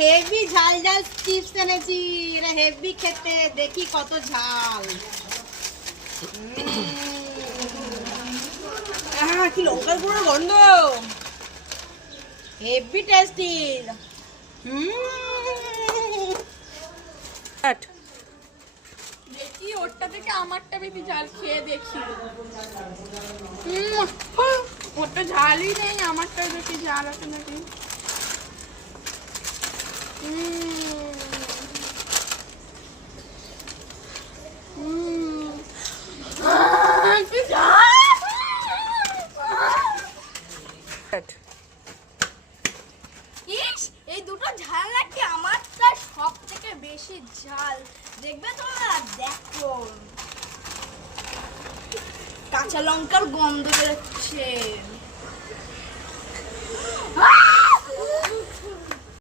Heavy ঝাল ঝাল chips এনেছি, এটা হেভি খেতে, দেখি কত ঝাল। কি লঙ্কার গুঁড়োর গন্ধ, হেভি টেস্টি। দেখি ওরটা থেকে আমারটা বেশি ঝাল, খেয়ে দেখি। ওরটা ঝালই নেই, আমারটা বেশি ঝাল আছে নাকি। এই দুটো ঝাল নাকি আমারটা সব থেকে বেশি ঝাল। দেখবে তোমরা, দেখো কাঁচা লঙ্কার গন্ধ বেরোচ্ছে।